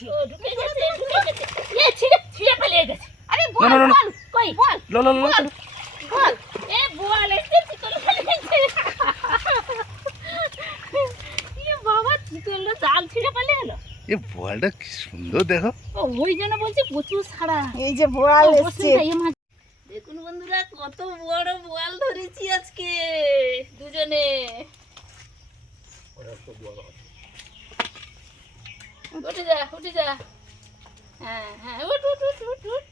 গেছে এ ছিড়ে ছিড়ে পালিয়ে গেছে। আরে বল না, না, না। বল কই বল লো লো লো বল বল এ বল এসে চিতল পালিয়ে গেছে। এ বাবা চিতল জাল ছিড়ে পালিয়ে গেল। এ বোয়ালটা কি সুন্দর দেখো। ও ওই জন্য বলছি প্রচুর ছাড়া। এই যে বোয়াল ও, এসছে। বসুন তাই মাছ। দেখুন বন্ধুরা কত বড় বোয়াল ধরেছি আজকে দুজনে। উঠে যা উঠে যা। হ্যাঁ হ্যাঁ উঠ উঠ উঠ উঠ উঠ।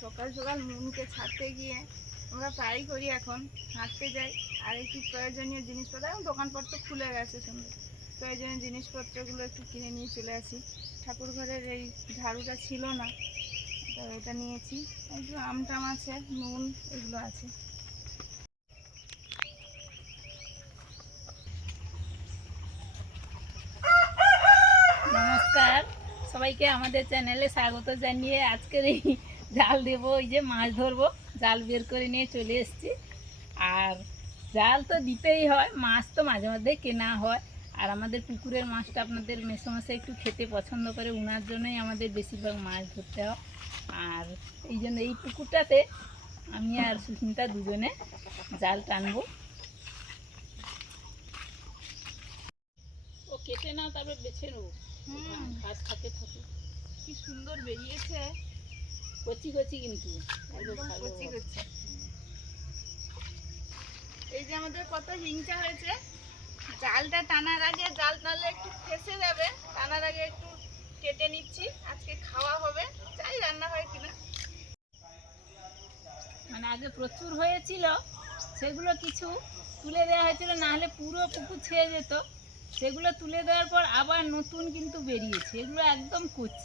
সকাল সকাল মুনকে ছাড়তে গিয়ে আমরা প্রায়ই করি, এখন হাঁটতে যাই আর একটু প্রয়োজনীয় জিনিসপত্র, এখন দোকানপত্র খুলে গেছে, সুন্দর প্রয়োজনীয় জিনিসপত্রগুলো একটু কিনে নিয়ে চলে আসি। ঠাকুর ঘরের এই ঝাড়ুটা ছিল না, তো এটা নিয়েছি। একটু আমটাম আছে, নুন এগুলো আছে। নমস্কার সবাইকে, আমাদের চ্যানেলে স্বাগত জানিয়ে আজকের এই জাল দেবো, ওই যে মাছ ধরবো, জাল বের করে নিয়ে চলে এসেছি। আর জাল তো দিতেই হয়, মাছ তো মাঝে মধ্যে কেনা হয়। আর আমাদের পুকুরের মাছটা আপনাদের মেসোমশাই একটু খেতে পছন্দ করে, উনার জন্যই আমাদের বেশিরভাগ মাছ ধরতে হয়। আর এই জন্য এই পুকুরটাতে আমি আর সুস্মিতা দুজনে জাল টানবো। ও কেটে নাও, তারপর বেছে নেবো। ঘাস থাকে থাকে কি সুন্দর বেরিয়েছে, কচি কচি কিন্তু একদম কচি কচি। এই যে আমাদের কত হিংচা হয়েছে, জালটা টানার আগে, জাল টানলে একটু ফেসে যাবে, টানার আগে একটু কেটে নিচ্ছি। আজকে খাওয়া হবে, চাই রান্না হয় কিনা। মানে আগে প্রচুর হয়েছিল, সেগুলো কিছু তুলে দেওয়া হয়েছিল, না হলে পুরো পুকুর ছেয়ে যেত। সেগুলো তুলে দেওয়ার পর আবার নতুন কিন্তু বেরিয়েছে, এগুলো একদম কচি।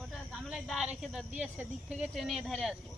ওটা গামলায় দা রেখে দা দিয়ে সেদিক থেকে টেনে এধারে আসবে।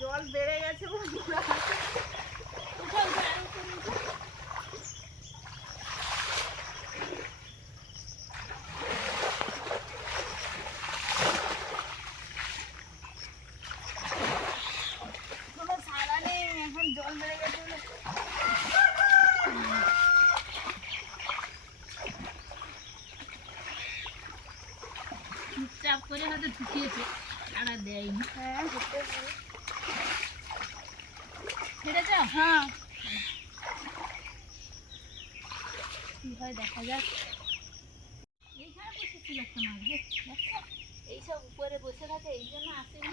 জল বেড়ে গেছে বন্ধুরা। কোনো সাড়া নেই, এখন জল বেড়ে গেছে বলে। চুপচাপ করে হয়তো ঢুকিয়েছে, সাড়া দেয়নি। হ্যাঁ হতে পারে। ছেড়ে যাও, হ্যাঁ কি হয় দেখা যাক। এইখানে বসেছিল একটা মাছ, দেখছো? এইসব উপরে বসে থাকে, এই জন্য আসেনি।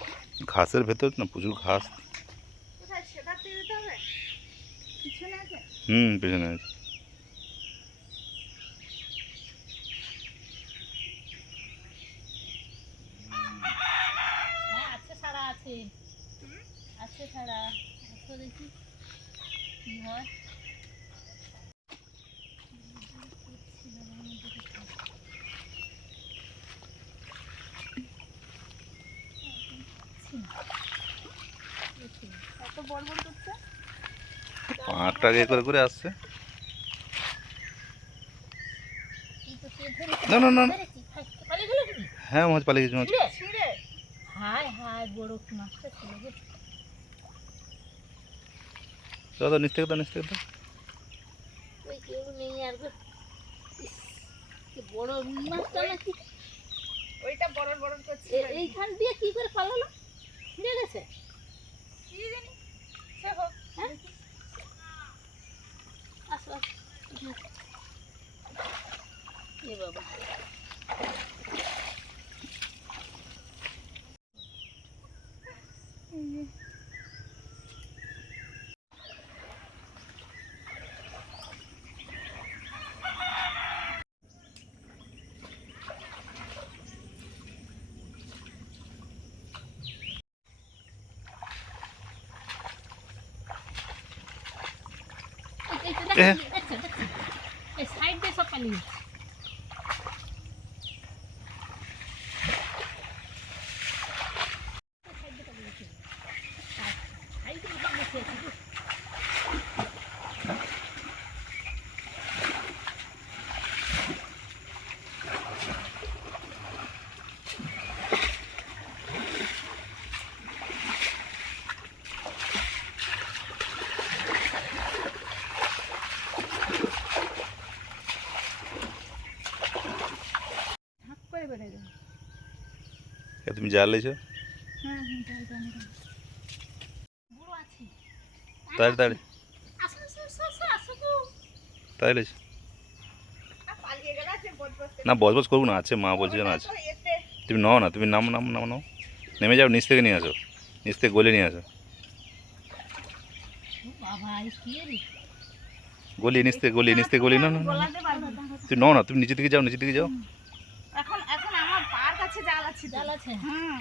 ঘাসের ভেতর না প্রচুর ঘাস। কোথায় সেটাতে যেতে হবে, পিছনে আছে। পেছনে আছে। হ্যাঁ আছে, সারা আছে, আছে সারা। আসো দেখি কি হয়। এত বড় বড় করছে। পাঁচটা করে করে আসছে। না না না না। হ্যাঁ মাছ পালিয়ে গেছে মাছ। ছিঁড়ে হায় হায়, বড় মাছটা ছিল গো। দাদা নিচ থেকে দাও, নিচ থেকে দাও। ওই কেউ নেই আর গো। ইস, কি বড় রুই মাছটা নাকি। ওইটা বড় বড় করছে। এইখান দিয়ে কি করে পালালো, ছিঁড়ে গেছে। কি জানি সে হোক। হ্যাঁ আসো আসো। এ বাবা, দেখছো দেখছো এই সাইড দিয়ে সব পালিয়ে যাচ্ছে। ঝাঁক করে বেড়ে যাবে। তুমি জাল লেছো হ্যাঁ হ্যাঁ যাই জানি। বুড়ো আছে তাড়ি তাড়ি আসো আসো আসো আসো আসো গো। তাই লেছো পালিয়ে গেলে আছে বদবস্তে। না বস বস করবো না, আছে মা বলছে না আছে। এতে তুমি নাও না, তুমি নামো নামো নামো নাও, নেমে যাও, নিচ থেকে নিয়ে আসো, নিচ থেকে গলে নিয়ে আসো, ও বাবা এই কি রে গলি নিচ থেকে গলি, নিচ থেকে গলি, না না না, গলাতে পারবো না। তুমি নাও না, তুমি নিচে দিকে যাও, নিচে দিকে যাও। এখন এখন আমার পার কাছে জাল আছে তো। জাল আছে হুম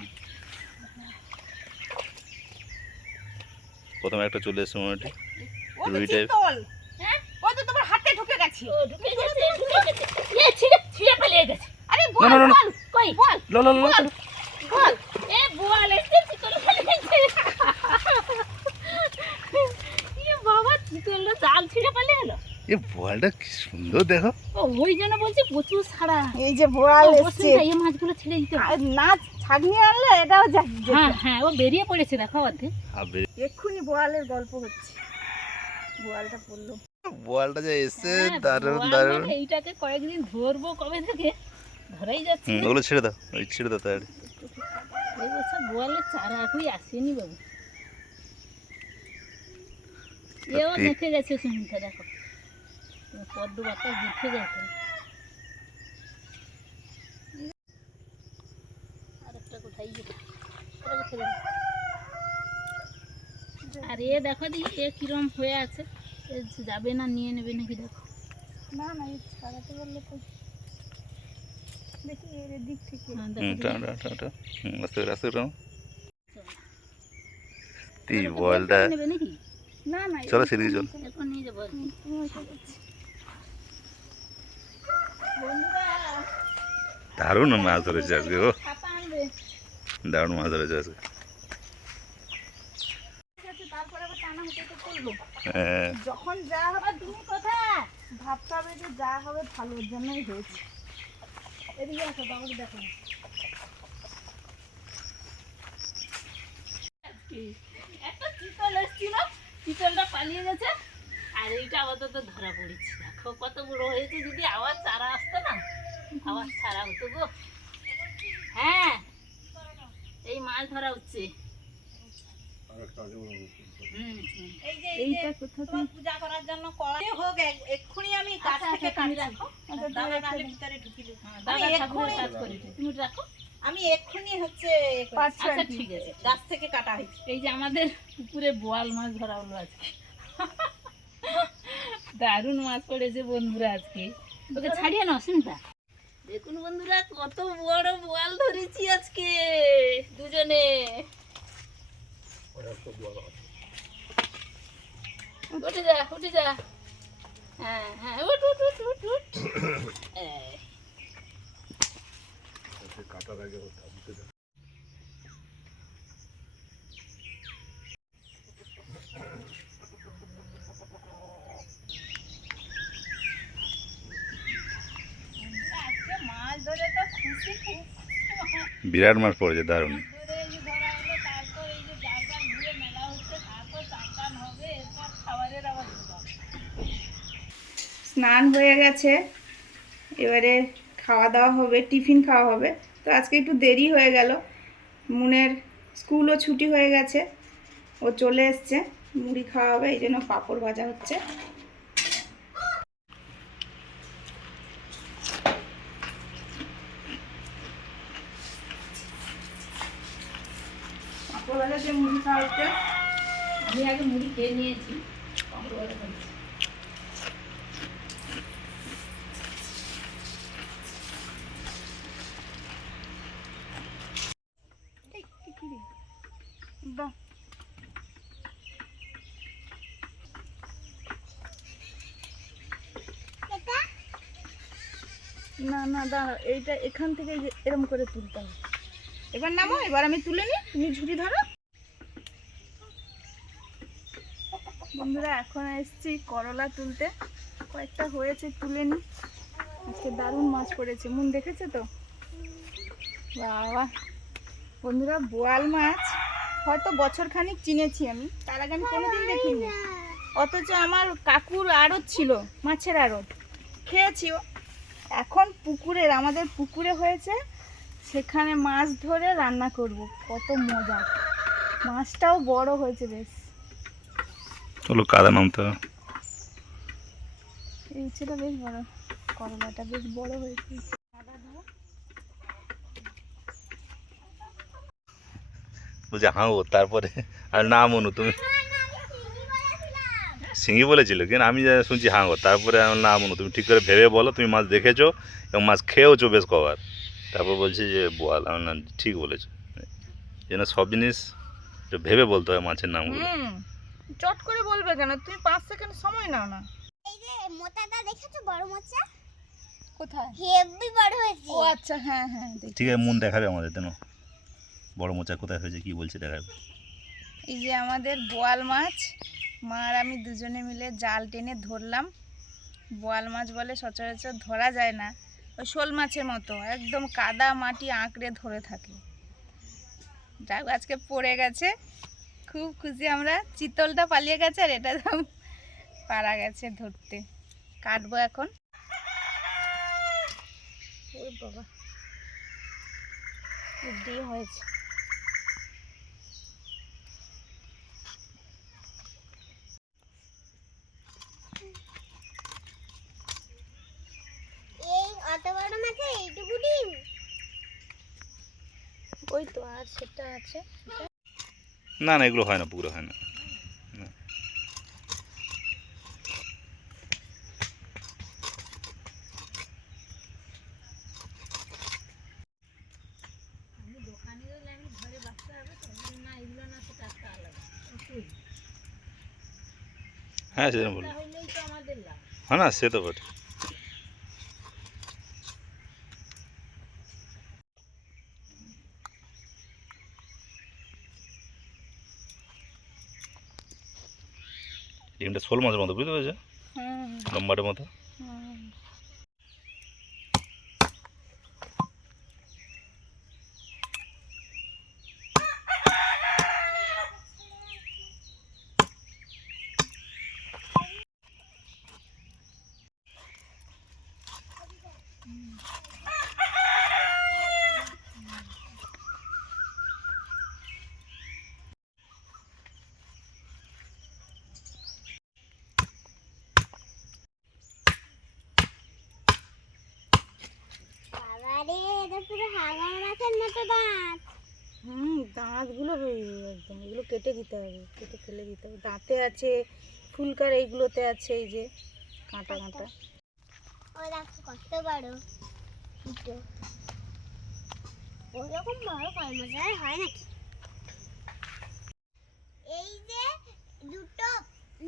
প্রথমে একটা চলে এসছে মোটামুটি ও তো রুই টাইপ। চিতল। হ্যাঁ ও তো তোমার হাতে ঢুকে গেছে। ও ঢুকে গেছে ঢুকে গেছে এ ছিড়ে ছিড়ে পালিয়ে গেছে আরে না বল না না না, বল কই বল লো লো লো লো, বল। এ বোয়াল এসে চিতল পালিয়েছে এ বাবা চিতল জাল ছিড়ে পালিয়ে গেল। এ বলটা কি সুন্দর দেখো। ও ওই জন্য বলছি প্রচুর ছাড়া এই যে বোয়াল ও, এসছে। বসুন, এই মাছগুলো ছেড়ে দিতে হবে। আর না ছাগনি আনলে এটাও হ্যাঁ হ্যাঁ ও বেরিয়ে পড়েছে দেখো অর্ধেক হবে এক্ষুনি বোয়ালের গল্প হচ্ছে। বোয়ালটা পড়লো। বলটা যে এসছে হ্যাঁ, দারুণ বোয়াল দারুণ। মানে এইটাকে কয়েকদিন ধরবো কবে থেকে ধরাই যাচ্ছে না। ওগুলো ছেড়ে দাও, ওই ছেড়ে দাও তাড়ি। এই বছর বোয়ালের চারা এখনই আসেনি বাবু। এও ঠিক। দেখে গেছে সুমিতা দেখো পদ্ম বাতাস দেখে গেছে। আরেকটা কোথায় গেল? ওটাকে ছেড়ে দাও। আর এ দেখো দেখি এ কিরম হয়ে আছে, এ যাবে না নিয়ে নেবে নাকি দেখো। না না এই ছাড়াতে বললে তো দেখি এর দিক থেকে। হ্যাঁ, দেখো হুম দেখি। টানো টানো টানো, আস্তে করে আস্তে করে টানো। এই ওটা তো বলটা বের করে নেবে নাকি? না না চলো সেদিকে চলো। এরপর নিয়ে যাবো আর কি। তুমি ওইটা করছি। বন্ধুরা দারুণ মাছ ধরেছে আজকে, ও ছাতা আনবে। দারুণ মাছ ধরেছে আজকে। ঠিক আছে তারপরে আবার টানা হতে তো করবো। হ্যাঁ যখন যা হবে তুমি কোথায় ভাবতে হবে যে যা হবে ভালোর জন্যই হয়েছে। এদিকে আসো বাবাকে দেখো। একটা চিতল এসেছিল, চিতলটা পালিয়ে গেছে আর এইটা আপাতত ধরা পড়েছে। দেখো কত বড় হয়েছে, যদি আবার চারা আসতো না আবার ছাড়া হতো গো। হ্যাঁ এই মাছ ধরা হচ্ছে। এইটা কোথা থেকে পূজা করার জন্য কড়াই হোক এক্ষুনি আমি গাছ থেকে কাটি রাখো। দাদা নাহলে ভিতরে ঢুকিলে দাদা ঠাকুরের কাজ করেছে, তুমি রাখো। আমি এক্ষুনি হচ্ছে পাচ্ছ আচ্ছা ঠিক আছে। গাছ থেকে কাটা হয়েছে। এই যে আমাদের পুকুরে বোয়াল মাছ ধরা হলো আজকে। দারুণ মাছ পড়েছে বন্ধুরা আজকে। ওকে ছাড়িয়ে নাও শুনতা। দেখুন বন্ধুরা কত বড় বোয়াল ধরেছি আজকে দুজনে। উঠে যা উঠে যা। হ্যাঁ হ্যাঁ উঠ উঠ উঠ উঠ উঠ। এই। আজকে মাছ ধরে তো খুশি খুব। বিরাট মাছ পড়েছে, দারুণ। ধরে এই যে ধরা হলো, তারপর এই যে জাল টাল দিয়ে মেলা হচ্ছে, তারপর চান টান হবে, এরপর খাবারের আবার জোগাড়। স্নান হয়ে গেছে, এবারে খাওয়া দাওয়া হবে, টিফিন খাওয়া হবে। তো আজকে একটু দেরি হয়ে গেল, মুনের স্কুলও ছুটি হয়ে গেছে, ও চলে এসছে, মুড়ি খাওয়া হবে, এই জন্য পাঁপড় ভাজা হচ্ছে। পাঁপড় ভাজা দিয়ে মুড়ি খাওয়া হচ্ছে। আমি আগে মুড়ি খেয়ে নিয়েছি। পাঁপড় ভাজা খাচ্ছি। বাহ না না দাঁড়াও, এইটা এখান থেকে এই যে এরম করে তুলতে হবে। এবার নামো, এবার আমি তুলে নিই, তুমি ঝুড়ি ধরো। বন্ধুরা এখন এসেছি করলা তুলতে, কয়েকটা হয়েছে তুলে নিই। আজকে দারুণ মাছ পড়েছে, মুন দেখেছে তো? বাবা বন্ধুরা, বোয়াল মাছ হয়তো বছর খানিক চিনেছি আমি, তার আগে আমি কোনোদিন দেখিনি। অথচ আমার কাকুর আড়ত ছিল, মাছের আড়ত, খেয়েছিও। এখন পুকুরের, আমাদের পুকুরে হয়েছে, সেখানে মাছ ধরে রান্না করব, কত মজা। মাছটাও বড় হয়েছে বেশ। চলো কাদা নামতে হবে। এই উচ্ছেটা বেশ বড়, করলাটা বেশ বড় হয়েছে। বলছে হাঁ ও, তারপরে আর না মনু তুমি শিঙি বলেছিল, কিন্তু আমি যা শুনছি হাঁ গো, তারপরে আমার না মনু তুমি ঠিক করে ভেবে বলো, তুমি মাছ দেখেছো এবং মাছ খেয়েওছো বেশ কবার, তারপর বলছি যে বোয়াল। আমার না ঠিক বলেছো, যেন সব জিনিস একটু ভেবে বলতে হয় মাছের নামগুলো। চট করে বলবে কেন, তুমি 5 সেকেন্ড সময় নাও না। এই যে মোটাটা দেখেছো, বড় মোচা কোথায়? হেভি বড় হয়েছে। ও আচ্ছা, হ্যাঁ হ্যাঁ দেখি। ঠিক আছে, মন দেখাবে আমাদের তেন বড় মোচা কোথায় হয়েছে কি বলছে দেখাবে। এই যে আমাদের বোয়াল মাছ, মা আর আমি দুজনে মিলে জাল টেনে ধরলাম। বোয়াল মাছ বলে সচরাচর ধরা যায় না, ওই শোল মাছের মতো একদম কাদা মাটি আঁকড়ে ধরে থাকে। যাক আজকে পড়ে গেছে, খুব খুশি আমরা। চিতলটা পালিয়ে গেছে আর এটা তো পারা গেছে ধরতে। কাটবো এখন। ওই বাবা, ডিম হয়েছে। এই অত বড় মাছে এইটুকু ডিম? ওই তো, আর সেটা আছে। না না, এগুলো হয় না, পুকুরে হয় না। হ্যাঁ সেরকম বললো, হ্যাঁ না সে তো বটে। ডিমটা শোল মাছের মতো, বুঝতে পেরেছো, লম্বাটের মতো। বাবারে, এটা পুরো হাঙর মাছের মতো দাঁত। দাঁতগুলো একদম, এগুলো কেটে দিতে হবে, কেটে ফেলে দিতে হবে। দাঁতে আছে, ফুলকার এইগুলোতে আছে, এই যে কাঁটা কাঁটা। ও দেখো কত বড় দুটো। ওরকম বড় কয় মাছ হয় নাকি? এই যে দুটো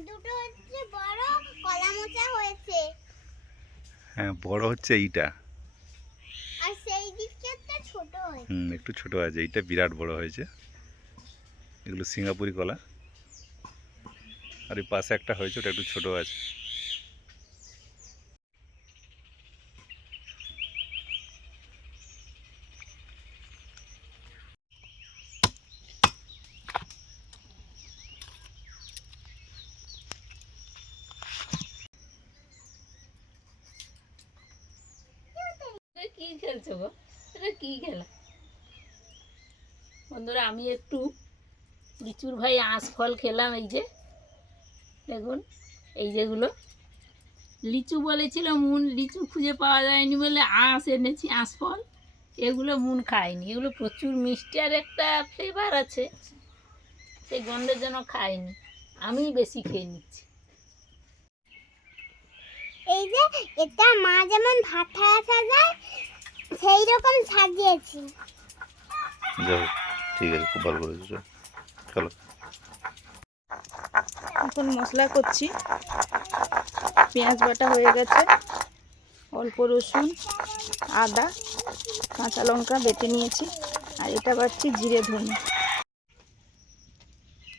দুটো হচ্ছে বড় কলা মোচা হয়েছে, হ্যাঁ বড় হচ্ছে এইটা, আর সেই দিকটা ছোট হয়েছে। একটু ছোট আছে, এইটা বিরাট বড় হয়েছে। এগুলো সিঙ্গাপুরি কলা, আর এই পাশে একটা হয়েছে, ওটা একটু ছোট আছে। কি খেলছো গো, এটা কি খেলা? বন্ধুরা আমি একটু লিচুর ভাই আঁশ ফল খেলাম। এই যে দেখুন, এই যেগুলো লিচু বলেছিল মুন, লিচু খুঁজে পাওয়া যায়নি বলে আঁশ এনেছি, আঁশ ফল। এগুলো মুন খায়নি, এগুলো প্রচুর মিষ্টি আর একটা ফ্লেভার আছে, সেই গন্ধের জন্য খায়নি, আমি বেশি খেয়ে নিচ্ছি। এই যে এটা মা যেমন ভাত সাজায় সেই রকম সাজিয়েছি। যাও, ঠিক আছে, খুব ভালো করেছো, চলো। এখন মশলা করছি, পেঁয়াজ বাটা হয়ে গেছে, অল্প রসুন, আদা, কাঁচা লঙ্কা বেটে নিয়েছি, আর এটা বাটছি জিরে ধনে।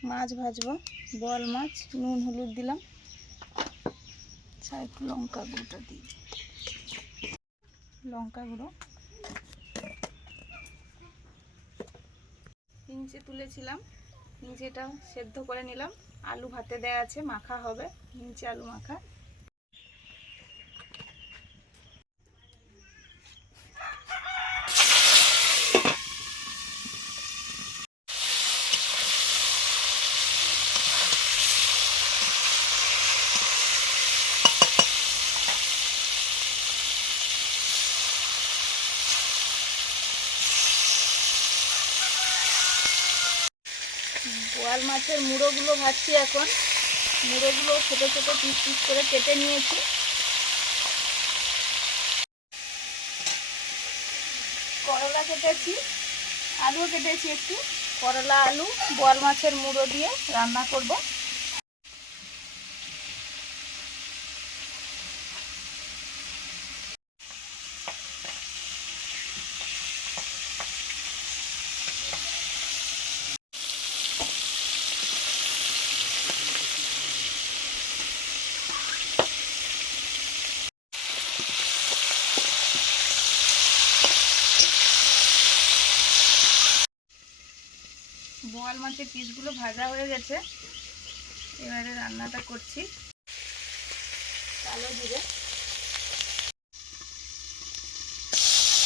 মাছ ভাজবো, বোয়াল মাছ, নুন হলুদ দিলাম, একটু লঙ্কা গুঁড়োটা দিই, লঙ্কা গুঁড়ো, হিঞ্চে তুলেছিলাম, হিঞ্চেটা সেদ্ধ করে নিলাম, আলু ভাতে দেয়া আছে, মাখা হবে, হিঞ্চে আলু মাখা। বোয়াল মাছের মুড়োগুলো ভাজছি এখন। মুড়োগুলো ছোটো ছোটো পিস পিস করে কেটে নিয়েছি। করলা কেটেছি, আলুও কেটেছি একটু। করলা আলু বোয়াল মাছের মুড়ো দিয়ে রান্না করব। বোয়াল মাছের পিসগুলো ভাজা হয়ে গেছে, এবারে রান্নাটা করছি। কালো জিরে,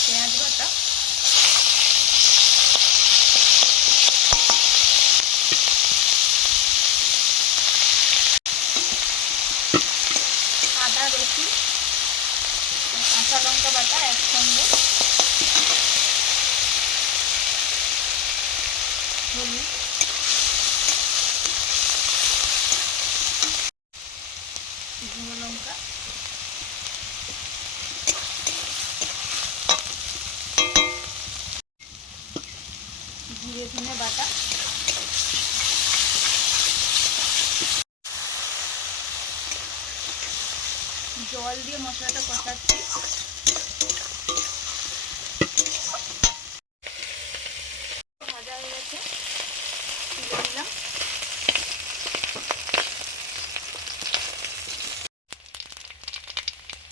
পেঁয়াজ বাটা, আদা রসুন, কাঁচা লঙ্কা বাটা একসঙ্গে, হলুদ, গুঁড়ো লঙ্কা, জিরে ধনে বাটা, জল দিয়ে মশলাটা কষাচ্ছি। ভাজা হয়ে গেছে, তুলে নিলাম।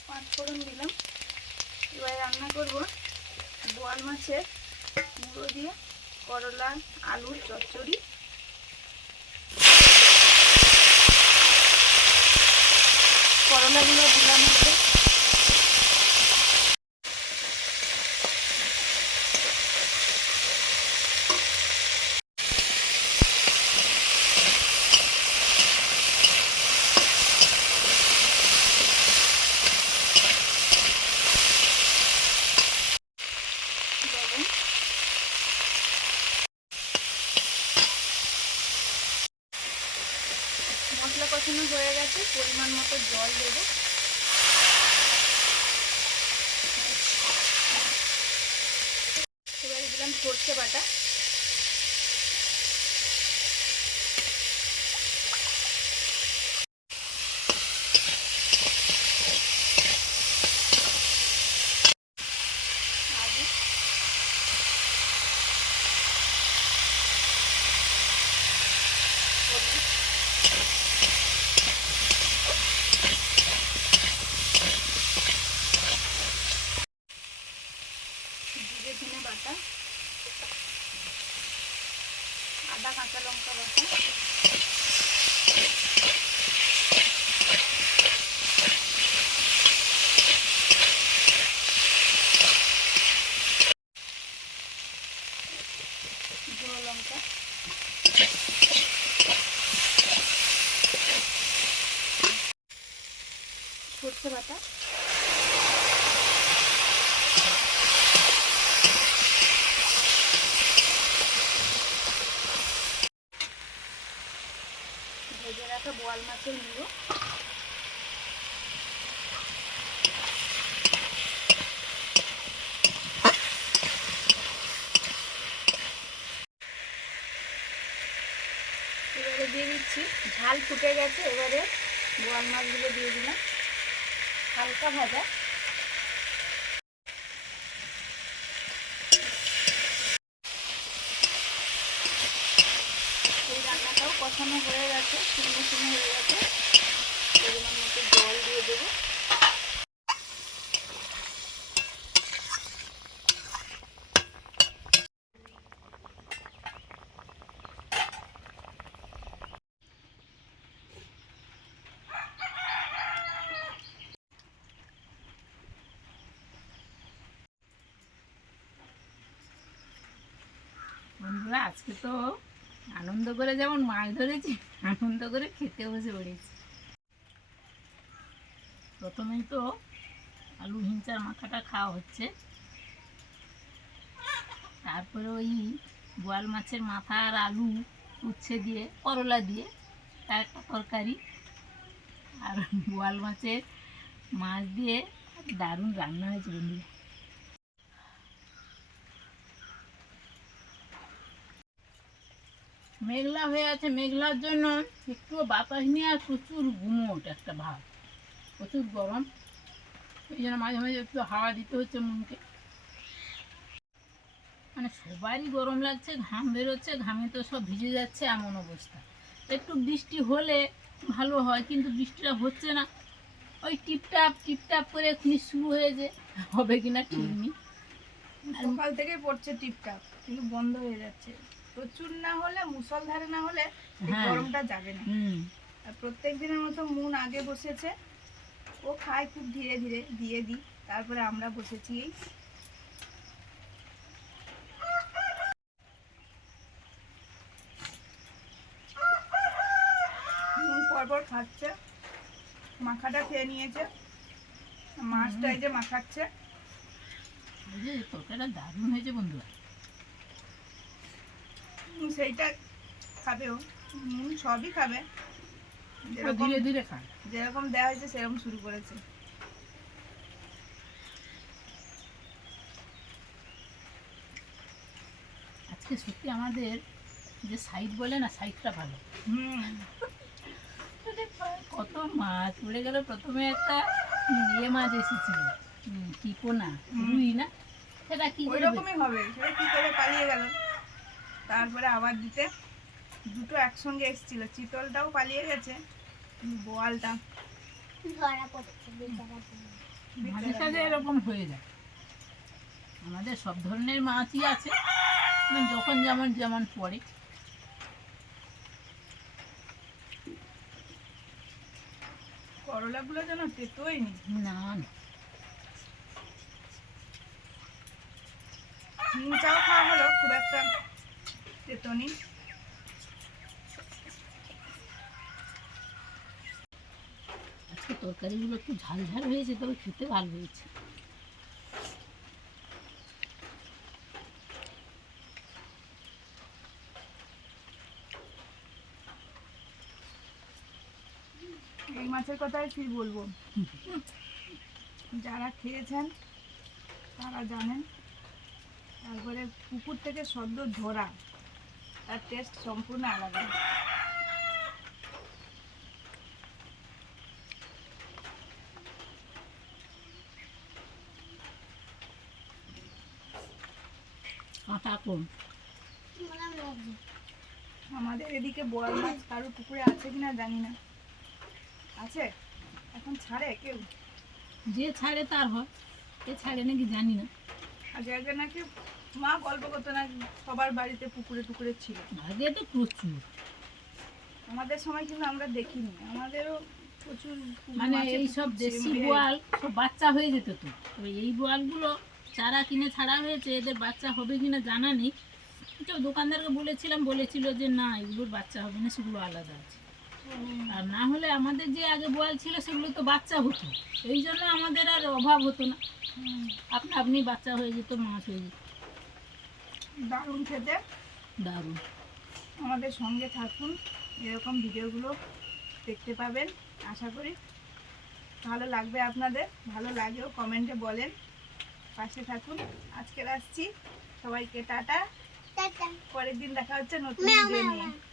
পাঁচফোড়ন দিলাম। এবার রান্না করব বোয়াল মাছের মুড়ো দিয়ে করলা আলুর চচ্চড়ি। করলাগুলো দিলাম হচ্ছে, লবণ, মশলা কষানো হয়ে গেছে, পরিমাণ মতো জল দেবো। এবারে দিলাম সর্ষে বাটা, আলু, হলুদ, জিরে ধনে বাটা, আদা কাঁচা লঙ্কা বাটা, গুঁড়ো লঙ্কা, সর্ষে বাটা, ভেজে রাখা বোয়াল মাছের মুড়ো, এবারে দিয়ে দিচ্ছি। ঝাল ফুটে গেছে, এবারে বোয়াল মাছগুলো দিয়ে দিলাম, হালকা ভাজা। কষানো হয়ে গেছে, শুকনো শুকনো হয়ে গেছে। পরিমাণ মতো জল দিয়ে দেবো। বন্ধুরা আজকে তো আনন্দ করে যেমন মাছ ধরেছি, আনন্দ করে খেতে বসে পড়েছি। প্রথমেই তো আলু হিঞ্চার মাথাটা খাওয়া হচ্ছে, তারপরে ওই বোয়াল মাছের মাথা আর আলু উচ্ছে দিয়ে করলা দিয়ে তার একটা তরকারি, আর বোয়াল মাছের মাছ দিয়ে দারুণ রান্না হয়েছে বন্ধুরা। মেঘলা হয়ে আছে, মেঘলার জন্য একটু বাতাস নিয়ে আর প্রচুর গুমোট একটা ভাব, প্রচুর গরম। এই জন্য মাঝে মাঝে একটু হাওয়া দিতে হচ্ছে মনকে। মানে সবারই গরম লাগছে, ঘাম বেরোচ্ছে, ঘামে তো সব ভিজে যাচ্ছে, এমন অবস্থা। একটু বৃষ্টি হলে ভালো হয়, কিন্তু বৃষ্টিটা হচ্ছে না। ওই টিপটাপ টিপটাপ করে এখনই শুরু হয়েছে, হবে কিনা ঠিক নেই। সকাল থেকে পড়ছে টিপটাপ, কিন্তু বন্ধ হয়ে যাচ্ছে। প্রচুর না হলে, মুষলধারে না হলে এই হ্যাঁ। গরমটা যাবে না। হুম, আর প্রত্যেক দিনের মতো মুন আগে বসেছে, ও খায় খুব ধীরে ধীরে, দিয়ে দিই। তারপরে আমরা বসেছি এই। মুন পরপর খাচ্ছে, মাখাটা খেয়ে নিয়েছে, মাছটা এই যে মাখাচ্ছে। এই যে তরকারিটা দারুণ হয়েছে বন্ধুরা। সেইটা খাবে ও, সবই খাবে। ও যেরকম ধীরে ধীরে খায়। যেরকম দেওয়া হয়েছে সেরকম শুরু করেছে। আজকে সত্যি আমাদের যে সাইড বলে না, সাইডটা ভালো। কত মাছ উড়ে গেল। প্রথমে একটা ইয়ে মাছ এসেছিল, কি পোনা, রুই না, সেটা কি ওই করে রকমই হবে, সেটা কি করে পালিয়ে গেল। তারপরে আবার দিতে দুটো একসঙ্গে এসেছিল, চিতলটাও পালিয়ে গেছে, বোয়ালটা ধরা পড়ছে বেচারাটা। মাঝে সাঝে এরকম হয়ে যায়। আমাদের সব ধরনের মাছই আছে, মানে যখন যেমন যেমন পড়ে। করলাগুলো যেন তেতোই নি। না না, হিংচাও খাওয়া হলো, খুব একটা তেতোনি। আজকে তরকারিগুলো একটু ঝাল ঝাল হয়েছে, তবে খেতে ভালো হয়েছে। এই মাছের কথাই কি বলবো, যারা খেয়েছেন তারা জানেন। তারপরে পুকুর থেকে সদ্য ধরা, তার টেস্ট সম্পূর্ণ আলাদা। কাঁটা কম। আমাদের এদিকে বোয়াল মাছ কারোর পুকুরে আছে কিনা জানি না। আছে? এখন ছাড়ে কেউ? যে ছাড়ে তার হয়, কে ছাড়ে নাকি জানি না। আগে আগে নাকি মা গল্প করতো না, সবার বাড়িতে পুকুরে টুকুরে ছিল। আগে তো প্রচুর, আমাদের সময় কিন্তু আমরা দেখিনি, আমাদেরও প্রচুর পুকুর মানে মাছের এই সব পুকুর দেশি ছিল। বোয়াল সব বাচ্চা হয়ে যেত তো। তবে এই বোয়ালগুলো চারা কিনে ছাড়া হয়েছে, এদের বাচ্চা হবে কিনা জানা নেই। তো দোকানদারকে বলেছিল যে না, এগুলোর বাচ্চা হবে না, সেগুলো আলাদা আছে। আর না হলে আমাদের যে আগে বোয়াল ছিল সেগুলো তো বাচ্চা হতো, এই জন্য আমাদের আর অভাব হতো না। আপনি বাচ্চা হয়ে যেত, মাছ হয়ে যেত। দারুণ খেতে। দারুণ। আমাদের সঙ্গে থাকুন, এরকম ভিডিওগুলো দেখতে পাবেন আশা করি। ভালো লাগবে আপনাদের, ভালো লাগলেও কমেন্টে বলেন, পাশে থাকুন। আজকে আসছি, সবাইকে টাটা। টাটা। পরের দিন দেখা হচ্ছে নতুন ম্যাও ভিডিও ম্যাও নিয়ে। ম্যাও।